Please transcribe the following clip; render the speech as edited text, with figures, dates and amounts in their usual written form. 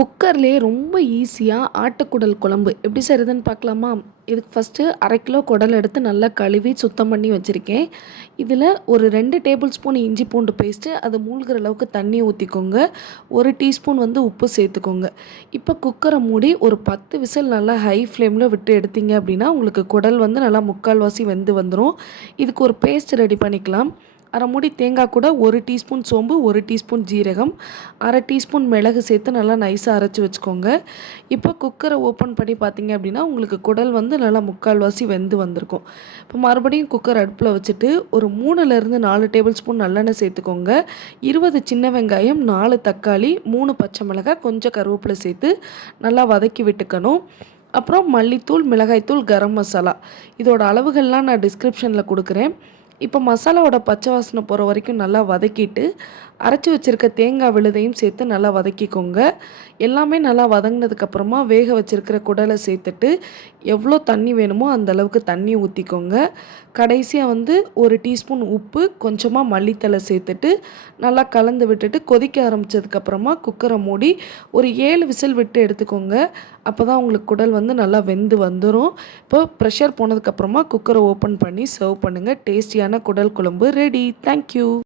குக்கர்லேயே ரொம்ப ஈஸியாக ஆட்டுக்குடல் குழம்பு எப்படி செய்கிறதுன்னு பார்க்கலாமா? இதுக்கு ஃபஸ்ட்டு 1/2 கிலோ குடல் எடுத்து நல்லா கழுவி சுத்தம் பண்ணி வச்சுருக்கேன். இதில் ஒரு 2 டேபிள் ஸ்பூன் இஞ்சி பூண்டு பேஸ்ட்டு அது மூழ்கிற அளவுக்கு தண்ணி ஊற்றிக்கோங்க. 1 டீஸ்பூன் உப்பு சேர்த்துக்கோங்க. இப்போ குக்கரை மூடி ஒரு 10 விசில் நல்லா ஹை ஃப்ளேமில் விட்டு எடுத்தீங்க அப்படின்னா உங்களுக்கு குடல் நல்லா முக்கால்வாசி வெந்து வந்துடும். இதுக்கு ஒரு பேஸ்ட் ரெடி பண்ணிக்கலாம். 1/2 மூடி தேங்காய் கூட 1 டீஸ்பூன் சோம்பு, 1 டீஸ்பூன் ஜீரகம், 1/2 டீஸ்பூன் மிளகு சேர்த்து நல்லா நைஸாக அரைச்சி வச்சுக்கோங்க. இப்போ குக்கரை ஓப்பன் பண்ணி பார்த்தீங்க அப்படின்னா உங்களுக்கு குடல் நல்லா முக்கால்வாசி வெந்து வந்திருக்கும். இப்போ மறுபடியும் குக்கர் அடுப்பில் வச்சுட்டு ஒரு 3லேருந்து 4 டேபிள் ஸ்பூன் நல்லெண்ணெய் சேர்த்துக்கோங்க. 20 சின்ன வெங்காயம், 4 தக்காளி, 3 பச்சை மிளகாய், கொஞ்சம் கருவேப்பிலை சேர்த்து நல்லா வதக்கி விட்டுக்கணும். அப்புறம் மல்லித்தூள், மிளகாய்த்தூள், கரம் மசாலா இதோட அளவுகள்லாம் நான் டிஸ்கிரிப்ஷனில் கொடுக்குறேன். இப்போ மசாலாவோட பச்சை வாசனை போகிற வரைக்கும் நல்லா வதக்கிட்டு அரைச்சி வச்சுருக்க தேங்காய் விழுதையும் சேர்த்து நல்லா வதக்கிக்கோங்க. எல்லாமே நல்லா வதங்கினதுக்கப்புறமா வேக வச்சுருக்கிற குடலை சேர்த்துட்டு எவ்வளோ தண்ணி வேணுமோ அந்த அளவுக்கு தண்ணி ஊற்றிக்கோங்க. கடைசியாக 1 டீஸ்பூன் உப்பு, கொஞ்சமாக மல்லித்தலை சேர்த்துட்டு நல்லா கலந்து விட்டுட்டு கொதிக்க ஆரம்பித்ததுக்கப்புறமா குக்கரை மூடி ஒரு 7 விசில் விட்டு எடுத்துக்கோங்க. அப்போ தான் உங்களுக்கு குடல் நல்லா வெந்து வந்துடும். இப்போ ப்ரெஷர் போனதுக்கப்புறமா குக்கரை ஓப்பன் பண்ணி சர்வ் பண்ணுங்கள். டேஸ்டியான குடல் குழம்பு ரெடி. தேங்க்யூ.